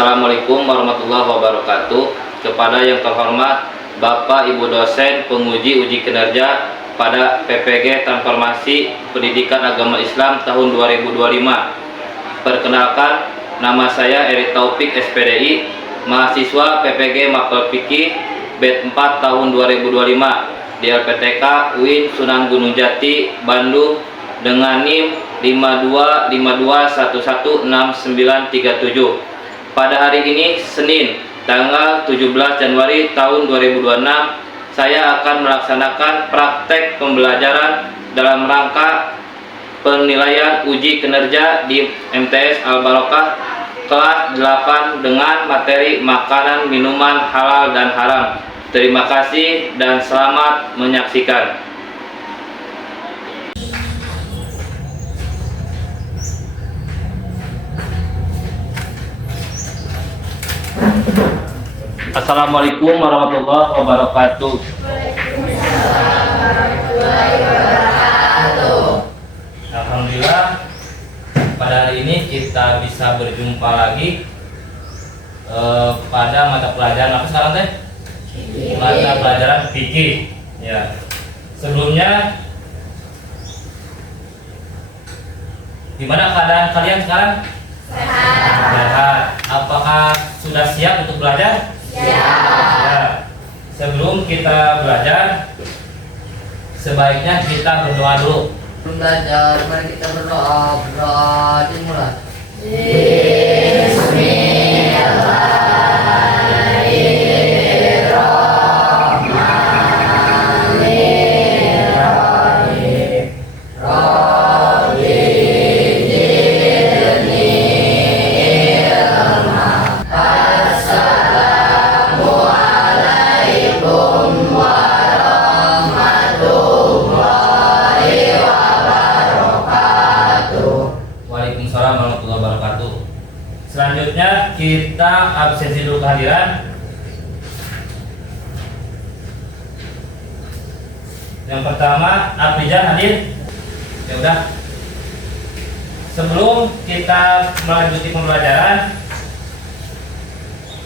Assalamualaikum warahmatullahi wabarakatuh. Kepada yang terhormat Bapak Ibu dosen penguji uji kinerja pada PPG Transformasi Pendidikan Agama Islam tahun 2025. Perkenalkan, nama saya Eri Taufik SPDI, mahasiswa PPG Mapel Fikih BED 4 tahun 2025 di LPTK UIN Sunan Gunung Jati, Bandung dengan NIM 5252116937. Pada hari ini, Senin, tanggal 17 Januari tahun 2026, saya akan melaksanakan praktek pembelajaran dalam rangka penilaian uji kinerja di MTS Al-Barokah kelas 8 dengan materi makanan, minuman halal dan haram. Terima kasih dan selamat menyaksikan. Assalamualaikum warahmatullahi wabarakatuh. Alhamdulillah, pada hari ini kita bisa berjumpa lagi pada mata pelajaran apa sekarang teh? Mata pelajaran fikih. Ya. Sebelumnya, gimana keadaan kalian sekarang? Sehat. Apakah sudah siap untuk belajar? Ya. Sebelum kita belajar, sebaiknya kita berdoa dulu. Sebelum belajar, mari kita berdoa. Berdoa dimulai. Waalaikumsalam warahmatullahi wabarakatuh. Selanjutnya kita absensi dulu kehadiran. Yang pertama, Afrijan hadir. Ya udah. Sebelum kita melanjuti pembelajaran,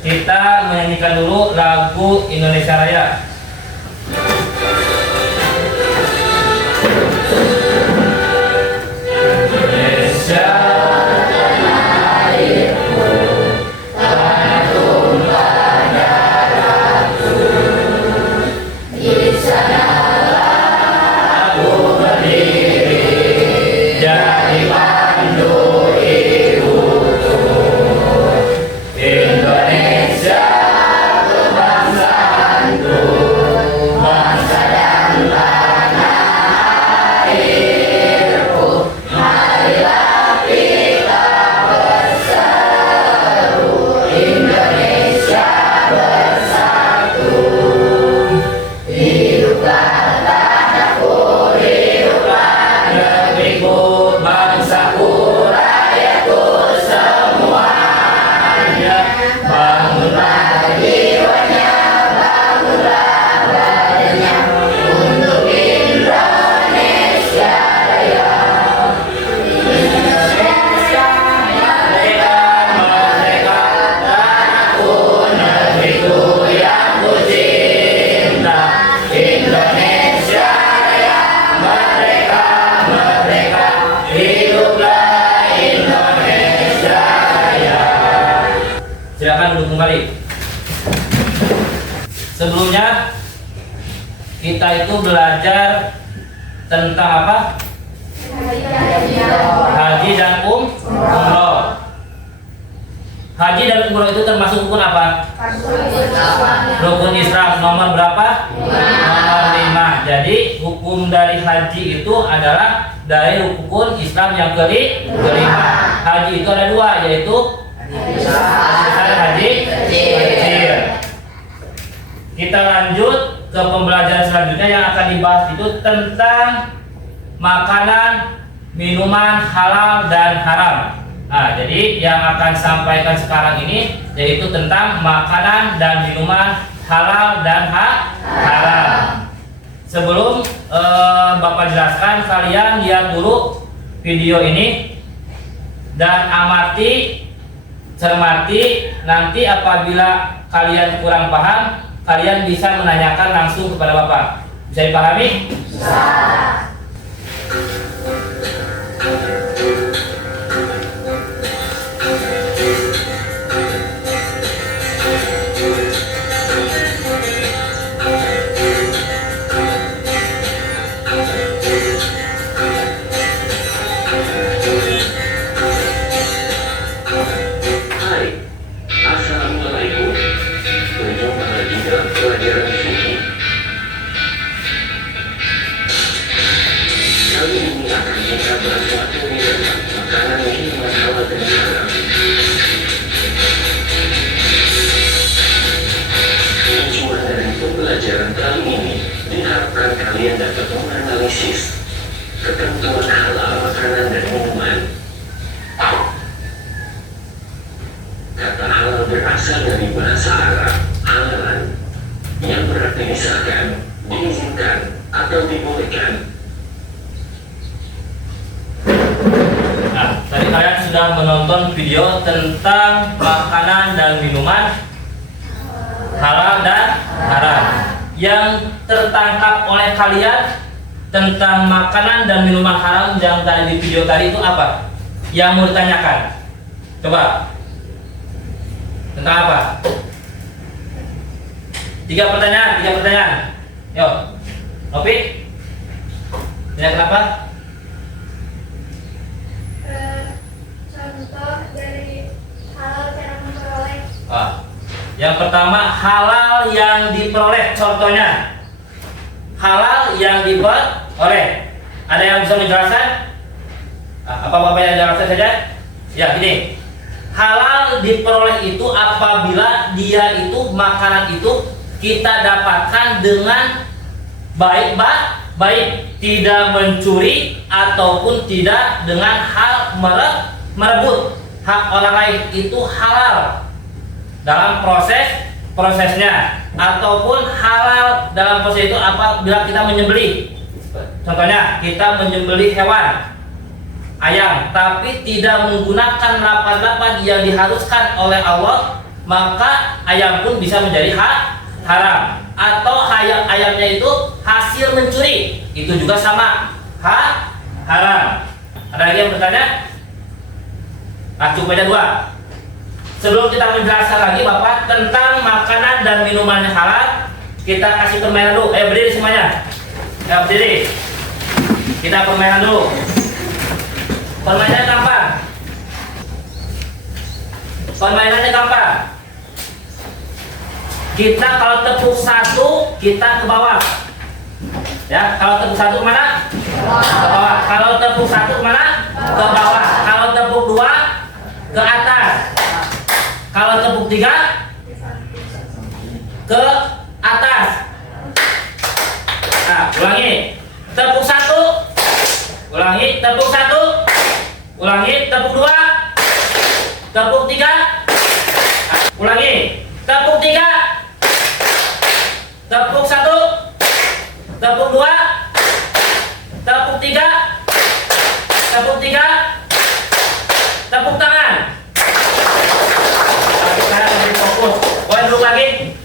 kita menyanyikan dulu lagu Indonesia Raya. Silakan duduk kembali. Sebelumnya kita itu belajar tentang apa? Haji dan umroh. Haji dan umroh itu termasuk rukun apa? Rukun Islam. Nomor berapa? Nomor 5. Jadi hukum dari haji itu adalah dari rukun Islam yang kelima. Haji itu ada dua, yaitu haji kecil. Kita lanjut ke pembelajaran selanjutnya yang akan dibahas itu tentang makanan, minuman halal dan haram. Nah, jadi yang akan sampaikan sekarang ini yaitu tentang makanan dan minuman halal dan haram. Sebelum Bapak jelaskan, kalian lihat dulu video ini dan amati, cermati nanti apabila kalian kurang paham, kalian bisa menanyakan langsung kepada Bapak. Bisa dipahami? Bisa. Assalamualaikum. Berjumpa lagi dalam pelajaran fikih. Kali ini akan kita bahas materi tentang makanan minuman halal dan haram. Tujuan dari pembelajaran kali ini diharapkan kalian dapat menganalisis ketentuan halal makanan dan minuman. Kata halal berasal dari bahasa Arab halalan, yang berarti disahkan, diizinkan, atau dibolehkan. Nah, tadi kalian sudah menonton video tentang makanan dan minuman halal dan haram. Yang tertangkap oleh kalian tentang makanan dan minuman haram yang tadi di video tadi itu apa? Yang mau ditanyakan? Coba. Tentang apa? 3 pertanyaan. Yuk. Opi? Tanya kenapa? Contoh dari halal cara memperoleh. Yang pertama, halal yang diperoleh. Contohnya, halal yang diperoleh. Ada yang bisa menjelaskan? Apa Bapak yang jelaskan saja? Ya, gini. Halal diperoleh itu apabila dia itu makanan itu kita dapatkan dengan baik, tidak mencuri ataupun tidak dengan hal merebut hak orang lain, itu halal dalam prosesnya, ataupun halal dalam proses itu apabila kita menyembelih. Contohnya kita menyembelih hewan ayam, tapi tidak menggunakan lapan-lapan yang diharuskan oleh Allah, maka ayam pun bisa menjadi haram. Atau ayamnya itu hasil mencuri, itu juga sama haram. Ada lagi yang bertanya? Cukup aja 2. Sebelum kita menjelaskan lagi Bapak tentang makanan dan minuman yang halal, kita kasih permainan dulu. Berdiri semuanya. Berdiri. Kita permainan dulu. Permainannya gampang. Kita kalau tepuk 1 kita ke bawah. Ya, kalau tepuk 1 kemana? Ke bawah. Kalau tepuk 1 kemana? Ke bawah. Kalau tepuk 2 ke atas. Kalau tepuk 3 ke atas. Nah, ulangi. Tepuk 1. Ulangi, tepuk 1. Ulangi, tepuk 2. Tepuk 3. Ulangi, tepuk 3. Tepuk 1. Tepuk 2. Tepuk 3. Tepuk 3. Tepuk tangan. Sekarang lebih fokus. Boleh duduk lagi.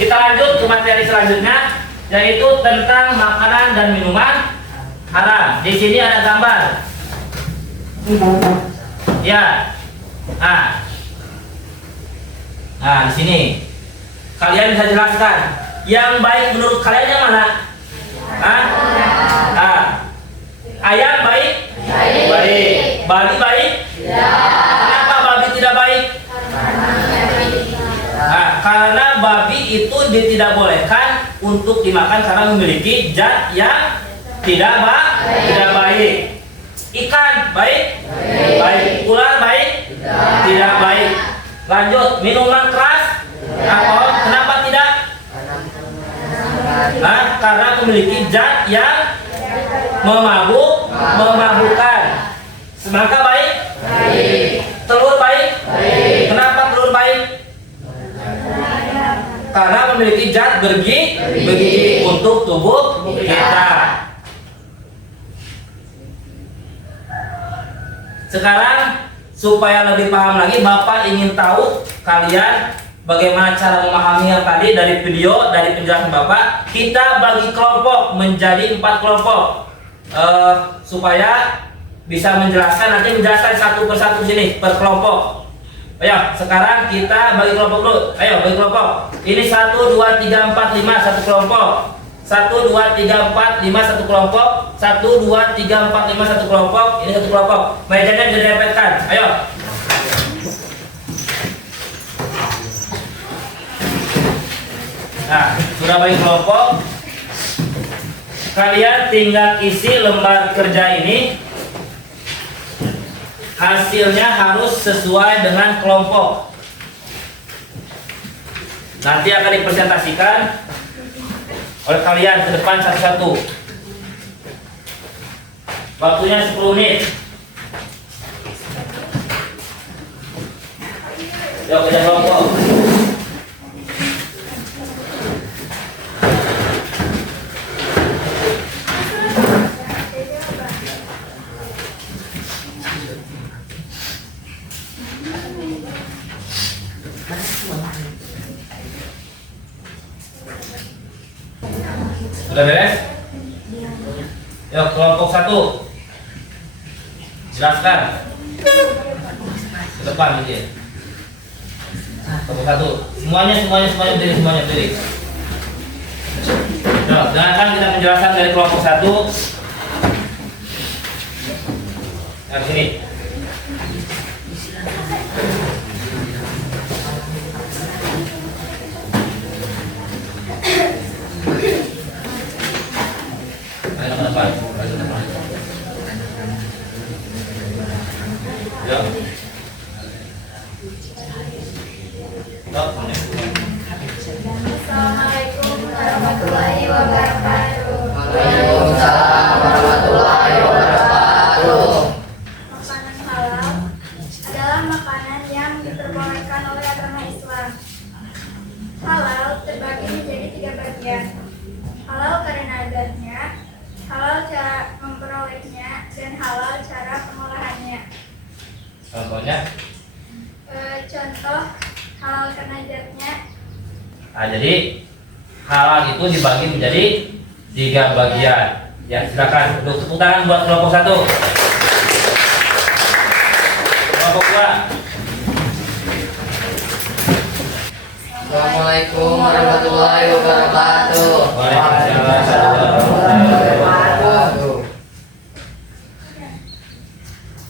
Kita lanjut ke materi selanjutnya, yaitu tentang makanan dan minuman haram. Di sini ada gambar. Ya. Nah, di sini. Kalian bisa jelaskan yang baik menurut kalian yang mana? Ayam baik? Baik. Babi baik? Kenapa babi tidak baik? Karena babi itu tidak bolehkan untuk dimakan karena memiliki zat yang tidak baik. Ikan baik? Baik. Ular baik? Tidak baik. Lanjut, minuman keras? Alkohol, kenapa tidak? Karena memiliki zat yang memabukkan. Semangka baik? Telur baik? Kenapa telur baik? Karena memiliki zat bergizi untuk tubuh kita. Sekarang supaya lebih paham lagi, Bapak ingin tahu kalian bagaimana cara memahami yang tadi dari video, dari penjelasan Bapak. Kita bagi kelompok menjadi 4 kelompok supaya bisa menjelaskan, nanti menjelaskan satu persatu sini per kelompok. Ayo, sekarang kita bagi kelompok dulu. Ayo, bagi kelompok. Ini 1, 2, 3, 4, 5 satu kelompok. 1, 2, 3, 4, 5 satu kelompok. 1, 2, 3, 4, 5 satu kelompok. Ini satu kelompok. Mejanya bisa direpetkan. Ayo. Nah, sudah bagi kelompok. Kalian tinggal isi lembar kerja ini. Hasilnya harus sesuai dengan kelompok. Nanti akan dipresentasikan oleh kalian ke depan satu-satu. Waktunya 10 menit. Yuk kerja kelompok. Sudah beres? Yuk kelompok 1. Jelaskan. Ke depan aja. Kelompok 1. Semuanya berdiri, semuanya berdiri. Yuk, dengarkan kita penjelasan dari kelompok 1. Nah, sini. Assalamualaikum warahmatullahi wabarakatuh. Waalaikumsalam warahmatullahi wabarakatuh. Makanan halal adalah makanan yang diperbolehkan oleh agama Islam. Halal terbagi menjadi 3 bagian. Halal karena adatnya, halal cara memperolehnya, dan halal cara pengolahannya. Contohnya? Contoh halal karena adatnya. Nah, jadi halal itu dibagi menjadi 3 bagian. Ya, silakan untuk tepuk tangan buat kelompok 1. Kelompok 2. Assalamualaikum warahmatullahi wabarakatuh. Waalaikumsalam warahmatullahi wabarakatuh.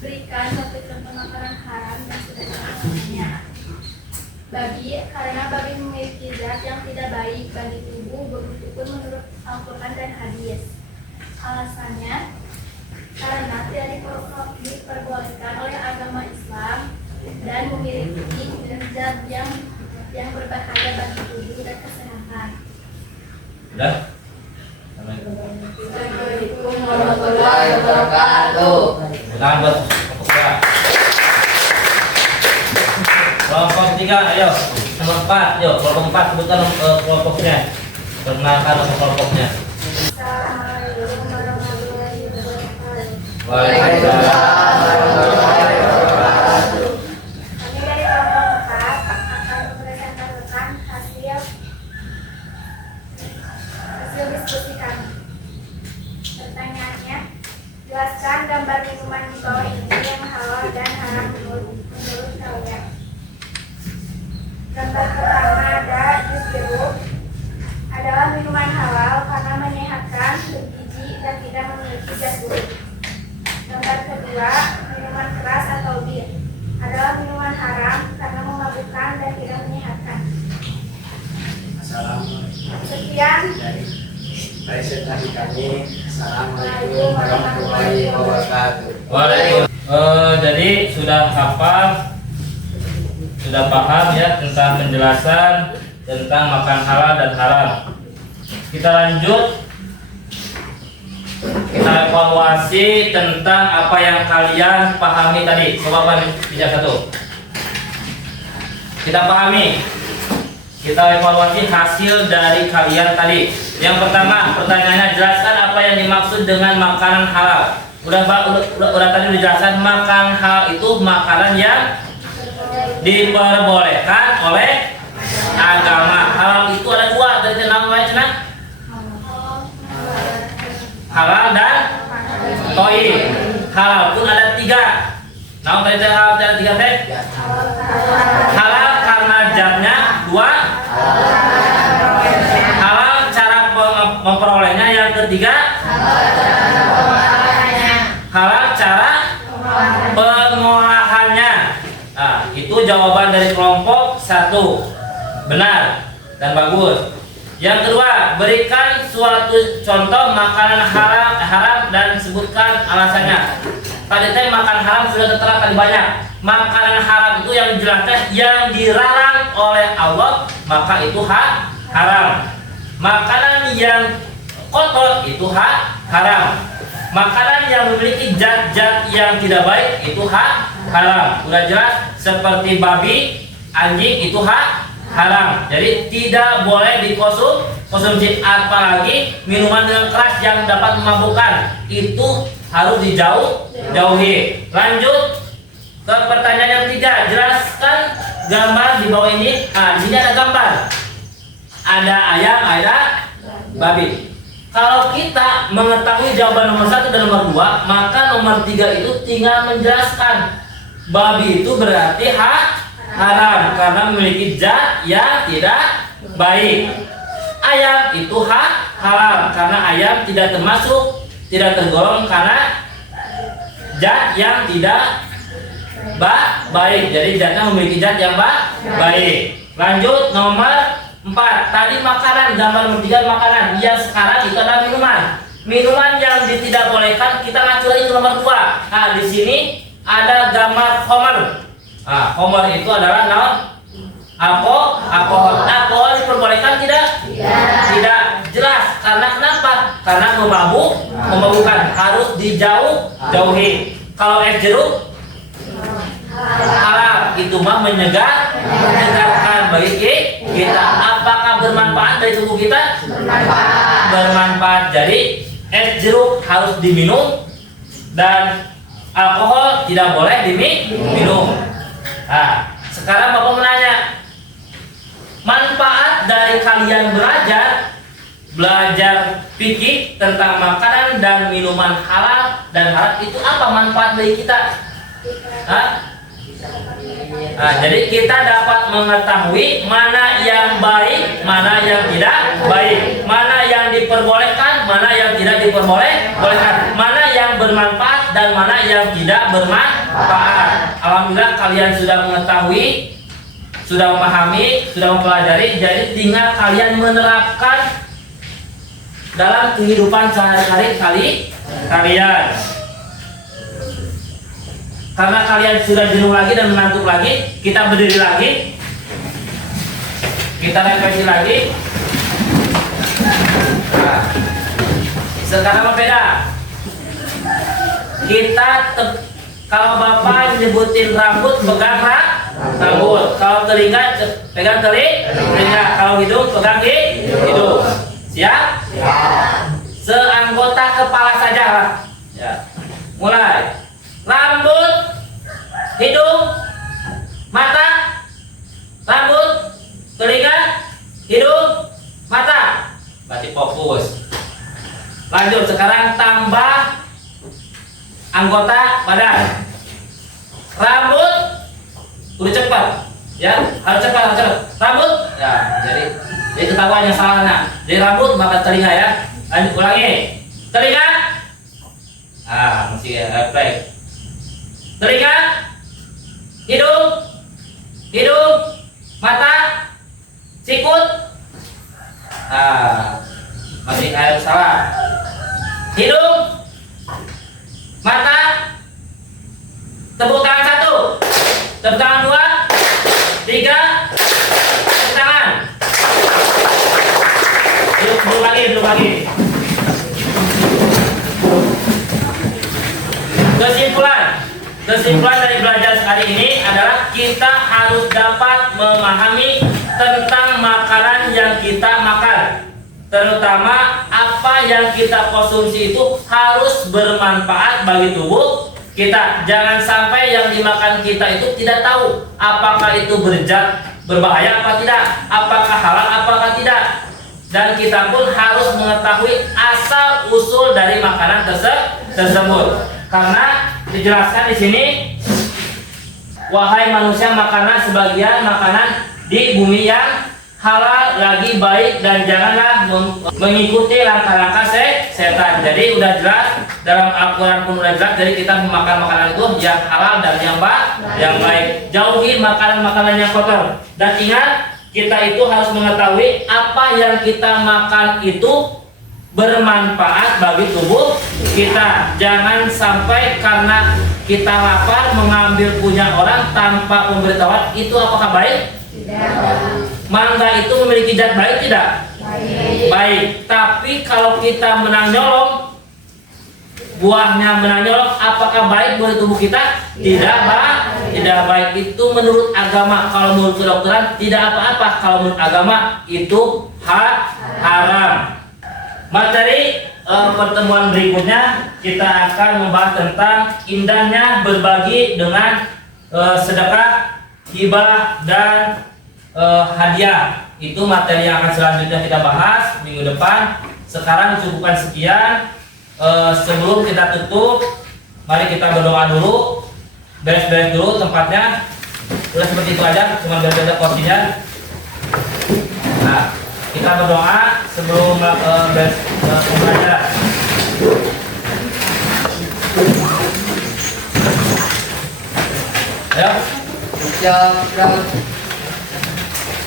Berikan satu contoh makanan haram yang sudah dilakukannya. Karena babi memiliki zat yang tidak baik bagi tubuh, begitupun menurut Al-Quran dan hadis. Alasannya, karena tidak diperbolehkan oleh agama Islam dan memiliki zat yang berbahaya bagi tubuh dan kesehatan. Sudah? Assalamualaikum warahmatullahi wabarakatuh. Tangan buat kelompok 2. Kelompok 3, ayo. Nomor 4, yuk. Kelompok 4, sebutkan kelompoknya. Perkenalkan nama kelompoknya. Assalamualaikum warahmatullahi wabarakatuh. Waalaikumsalam warahmatullahi wabarakatuh. Kami dari kelompok 4 akan mempresentasikan hasil diskusi kami. Pertanyaannya, jelaskan gambar minuman di bawah ini yang halal dan haram menurut kalian. Gambar pertama ada jus jeruk, adalah minuman halal karena menyehatkan, bergizi, dan tidak memiliki zat buruk. Gambar kedua, minuman keras atau bir, adalah minuman haram karena memabukkan dan tidak menyehatkan. Sekian. Presentasi kami. Assalamualaikum warahmatullahi wabarakatuh. Waalaikumsalam. Jadi sudah hafal, sudah paham ya tentang penjelasan tentang makan halal dan haram. Kita lanjut, kita evaluasi tentang apa yang kalian pahami tadi. Coba Pak bijak 1. Kita pahami, kita evaluasi hasil dari kalian tadi. Yang pertama, pertanyaannya, jelaskan apa yang dimaksud dengan makanan halal. Udah tadi dijelaskan, makan hal itu makanan yang diperbolehkan oleh agama. Halal itu ada dua, dari namanya cenah halal dan toib. Halal pun ada tiga. Nah, dari halal ada tiga teh. Halal karena jamnya dua. Halal cara memperolehnya yang ketiga. Halal cara pengolahannya. Nah, itu jawaban dari kelompok 1. Benar dan bagus. Yang kedua, berikan suatu contoh makanan haram dan sebutkan alasannya. Tadi teh makan haram sudah tertera tadi banyak. Makanan haram itu yang dijelaskan yang dilarang oleh Allah, maka itu haram. Makanan yang kotor itu haram. Makanan yang memiliki zat-zat yang tidak baik itu haram. Udah jelas, seperti babi, anjing itu haram. Jadi tidak boleh dikonsumsi, apalagi minuman dengan keras yang dapat memabukkan. Itu harus dijauhi. Lanjut ke pertanyaan yang 3. Jelaskan gambar di bawah ini. Nah, di sini ada gambar. Ada ayam, ada babi. Kalau kita mengetahui jawaban nomor 1 dan nomor 2, maka nomor 3 itu tinggal menjelaskan. Babi itu berarti haram karena memiliki zat yang tidak baik. Ayam itu halal karena ayam tidak tergolong karena zat yang tidak baik. Jadi zatnya memiliki zat yang baik. Lanjut nomor 4. Tadi makanan, gambar nomor 3 makanan. Yang sekarang itu adalah minuman. Minuman yang tidak bolehkan kita ngacu lagi ke nomor 2. Nah, di sini ada gambar homer. Nah, homer itu adalah naon? Alkohol. Alkohol diperbolehkan tidak? Tidak. Jelas. Karena kenapa? Karena memabukkan, harus dijauhi. Kalau es jeruk halal, itu mah menyegarkan bagi kita. Apakah bermanfaat dari tubuh kita? Bermanfaat. Jadi es jeruk harus diminum dan alkohol tidak boleh diminum. Nah, sekarang Bapak menanya, manfaat dari kalian belajar fikih tentang makanan dan minuman halal dan haram itu apa manfaat dari kita? Nah, jadi kita dapat mengetahui mana yang baik, mana yang tidak baik, mana yang diperbolehkan, mana yang tidak diperbolehkan, mana yang bermanfaat dan mana yang tidak bermanfaat. Alhamdulillah kalian sudah mengetahui, sudah memahami, sudah mempelajari. Jadi tinggal kalian menerapkan dalam kehidupan sehari-hari kalian. Karena kalian sudah jenuh lagi dan mengantuk lagi, kita berdiri lagi, kita refleksi lagi. Nah, sekarang berbeda. Kita kalau Bapak nyebutin rambut, pegang rambut. Kalau telinga, pegang telinga. Kalau hidung, pegang hidung. Siap? Seanggota kepala saja. Ya. Mulai. Rambut, hidung, mata, rambut, telinga, hidung, mata. Berarti fokus. Lanjut, sekarang tambah anggota badan. Rambut, udah cepat, ya, harus cepat. Rambut, ya, jadi ketahuan yang salahnya. Jadi rambut, maka telinga ya. Lanjut, ulangi. Telinga, masih ya, baik. Telinga, hidung, mata, sikut. Masih ada salah. Hidung, mata, tepuk tangan 1, tepuk tangan 2, 3, tepuk tangan. Duduk lagi. Kesimpulan dari belajar hari ini adalah kita harus dapat memahami tentang makanan yang kita makan, terutama apa yang kita konsumsi itu harus bermanfaat bagi tubuh kita. Jangan sampai yang dimakan kita itu tidak tahu apakah itu berbahaya apa tidak, apakah halal apakah tidak. Dan kita pun harus mengetahui asal usul dari makanan tersebut. Karena dijelaskan di sini, wahai manusia, makanan sebagian makanan di bumi yang halal lagi baik, dan janganlah mengikuti langkah-langkah setan. Jadi udah jelas dalam Al-Quran pun udah jelas. Jadi kita memakan makanan itu yang halal dan yang baik. Jauhi makanan-makanan yang kotor. Dan ingat, kita itu harus mengetahui apa yang kita makan itu bermanfaat bagi tubuh kita. Jangan sampai karena kita lapar mengambil punya orang tanpa pemberitahuan. Itu apakah baik? Tidak. Mangga itu memiliki zat baik tidak? Baik. Tapi kalau kita menang nyolong, buahnya menang nyolong, apakah baik buat tubuh kita? Tidak baik. Itu menurut agama. Kalau menurut kedokteran tidak apa-apa. Kalau menurut agama itu haram. Materi pertemuan berikutnya kita akan membahas tentang indahnya berbagi dengan sedekah, hibah, dan hadiah. Itu materi yang akan selanjutnya kita bahas minggu depan. Sekarang cukupkan sekian. Sebelum kita tutup, mari kita berdoa dulu. Beres-beres dulu tempatnya. Udah seperti itu aja, cuma beres-beres porsinya. Nah, kita berdoa sebelum beres pembelajaran. Ayo.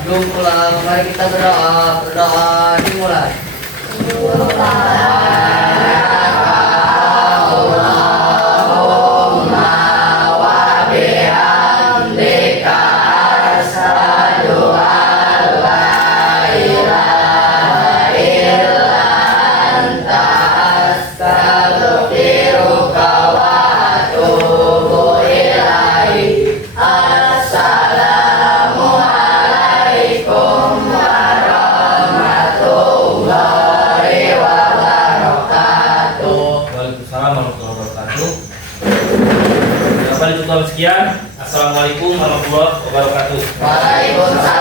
Belum pulang, mari kita berdoa dimulai. Sekian. Assalamualaikum warahmatullahi wabarakatuh. Waalaikumsalam.